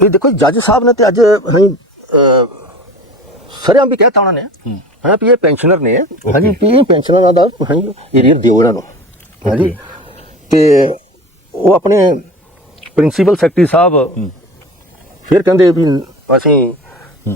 ਇਹ ਦੇਖੋ ਜੱਜ ਸਾਹਿਬ ਨੇ ਤੇ ਅੱਜ ਅਸੀਂ ਸਰਿਆਂ ਵੀ ਕਹਿਤਾ ਉਹਨਾਂ ਨੇ ਹਾਂ। ਵੀ ਇਹ ਪੈਨਸ਼ਨਰ ਨੇ ਹਾਂਜੀ ਵੀ ਇਹ ਪੈਨਸ਼ਨਰਾਂ ਦਾ ਹਾਂਜੀ ਏਰੀਅਰ ਦਿਓ ਇਹਨਾਂ ਨੂੰ ਹਾਂਜੀ। ਤੇ ਉਹ ਆਪਣੇ ਪ੍ਰਿੰਸੀਪਲ ਸੈਕਟਰੀ ਸਾਹਿਬ ਫਿਰ ਕਹਿੰਦੇ ਵੀ ਅਸੀਂ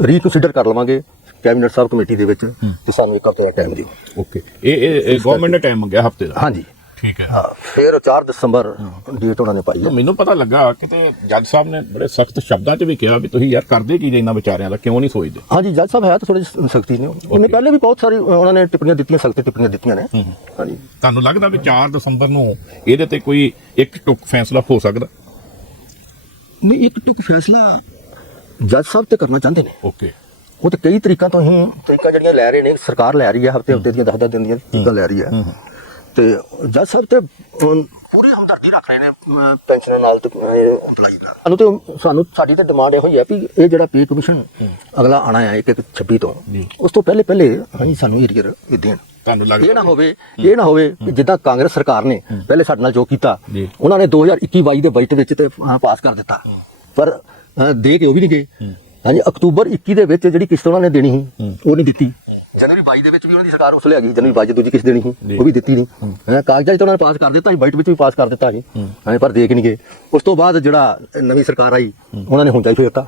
ਰੀਕਨਸੀਡਰ ਕਰ ਲਵਾਂਗੇ ਕੈਬਨਿਟ ਸਾਹਿਬ ਕਮੇਟੀ ਦੇ ਵਿੱਚ ਤੇ ਸਾਨੂੰ ਇੱਕ ਹਫ਼ਤੇ ਦਾ ਟਾਈਮ ਦਿਓ। ਓਕੇ ਇਹ ਇਹ ਗਵਰਨਮੈਂਟ ਨੇ ਟਾਈਮ ਮੰਗਿਆ ਹਫ਼ਤੇ ਦਾ? ਹਾਂਜੀ। ਠੀਕ ਹੈ। ਹਾਂ ਫਿਰ 4 ਦਸੰਬਰ ਡੇਟ ਉਹਨਾਂ ਨੇ ਪਾਈ ਹੈ। ਮੈਨੂੰ ਪਤਾ ਲੱਗਾ ਕਿਤੇ ਜੱਜ ਸਾਹਿਬ ਨੇ ਬੜੇ ਸਖਤ ਸ਼ਬਦਾਂ 'ਚ ਵੀ ਕਿਹਾ ਵੀ ਤੁਸੀਂ ਯਾਰ ਕਰਦੇ ਕੀ ਜੇ ਇਹਨਾਂ ਵਿਚਾਰਿਆਂ ਦਾ ਕਿਉਂ ਨਹੀਂ ਸੋਚਦੇ? ਹਾਂਜੀ ਜੱਜ ਸਾਹਿਬ ਹੈ ਤਾਂ ਥੋੜੀ ਸਖਤੀ ਨੇ। ਉਹਨੇ ਪਹਿਲੇ ਵੀ ਬਹੁਤ ਸਾਰੀ ਉਹਨਾਂ ਨੇ ਟਿੱਪਣੀਆਂ ਦਿੱਤੀਆਂ ਸਖਤ ਟਿੱਪਣੀਆਂ ਦਿੱਤੀਆਂ ਨੇ। ਹਾਂਜੀ। ਤੁਹਾਨੂੰ ਲੱਗਦਾ ਵੀ 4 ਦਸੰਬਰ ਨੂੰ ਇਹਦੇ ਤੇ ਕੋਈ ਇੱਕ ਟੁਕ ਫੈਸਲਾ ਹੋ ਸਕਦਾ? ਨਹੀਂ ਇੱਕ ਟੁਕ ਫੈਸਲਾ ਜੱਜ ਸਾਹਿਬ ਤੇ ਕਰਨਾ ਚਾਹੁੰਦੇ ਨੇ। ਓਕੇ ਉਹ ਤੇ ਕਈ ਤਰੀਕਾਂ ਤੋਂ ਹੀ ਤਰੀਕਾਂ ਜਿਹੜੀਆਂ ਲੈ ਰਹੇ ਨੇ ਸਰਕਾਰ ਲੈ ਰਹੀ ਹੈ ਹਫ਼ਤੇ ਹਫ਼ਤੇ ਦੀਆਂ 10-10 ਦਿਨ ਦੀਆਂ ਤਰੀਕਾਂ ਲੈ ਰਹੀ ਹੈ। ਤੇ ਜੱਜ ਸਾਹਿਬ ਤੇ ਅਮ, ਪੂਰੀ ਹਮਦਰਦੀ ਰੱਖ ਰਹੇ ਨੇ ਪੈਨਸ਼ਨਰ ਨਾਲ ਤੇ EMPLOYE ਨਾਲ। ਸਾਨੂੰ ਤੇ ਸਾਨੂੰ ਸਾਡੀ ਤੇ ਡਿਮਾਂਡ ਇਹੋ ਹੀ ਹੈ ਵੀ ਇਹ ਜਿਹੜਾ ਪੇ ਕਮਿਸ਼ਨ ਅਗਲਾ ਆਣਾ ਹੈ ਇੱਕ ਇੱਕ 26 ਤੋਂ। ਉਸ ਤੋਂ ਪਹਿਲੇ ਪਹਿਲੇ ਹਾਂਜੀ ਸਾਨੂੰ ਏਰੀਅਰ ਦੇਣ। ਤੁਹਾਨੂੰ ਇਹ ਲੱਗਦਾ ਨਾ ਹੋਵੇ ਇਹ ਨਾ ਹੋਵੇ ਕਿ ਜਿੱਦਾਂ ਕਾਂਗਰਸ ਸਰਕਾਰ ਨੇ ਪਹਿਲੇ ਸਾਡੇ ਨਾਲ ਜੋ ਕੀਤਾ ਜੀ। ਉਹਨਾਂ ਨੇ 2021-22 ਦੇ ਬਜਟ ਵਿੱਚ ਤੇ ਪਾਸ ਕਰ ਦਿੱਤਾ। ਪਰ ਅਹ, ਦੇ ਕੇ ਉਹ ਵੀ ਨਹੀਂ ਗਏ। ਹਾਂਜੀ ਅਕਤੂਬਰ 21 ਦੇ ਵਿੱਚ ਜਿਹੜੀ ਕਿਸ਼ਤ ਉਹਨਾਂ ਨੇ ਦੇਣੀ ਸੀ ਉਹ ਨਹੀਂ ਦਿੱਤੀ। ਜਨਵਰੀ 22 ਦੇ ਵਿੱਚ ਵੀ ਉਹਨਾਂ ਦੀ ਸਰਕਾਰ ਉਸ ਆ ਗਈ ਜਨਵਰੀ 22 ਦੂਜੀ ਕਿਸ਼ਤ ਦੇਣੀ ਸੀ ਉਹ ਵੀ ਦਿੱਤੀ ਨਹੀਂ। ਹੈਂ, ਕਾਗਜ਼ਾਂ 'ਚ ਉਹਨਾਂ ਨੇ ਪਾਸ ਕਰ ਦਿੱਤਾ ਸੀ ਬਜਟ ਵਿੱਚ ਵੀ ਪਾਸ ਕਰ ਦਿੱਤਾ ਸੀ। ਹਾਂ। ਪਰ ਦੇ ਕੇ ਨਹੀਂ ਗਏ। ਉਸ ਤੋਂ ਬਾਅਦ ਜਿਹੜਾ ਨਵੀਂ ਸਰਕਾਰ ਆਈ ਉਹਨਾਂ ਨੇ ਹੁਣ ਚਾਹੀ ਫੇਰਤਾ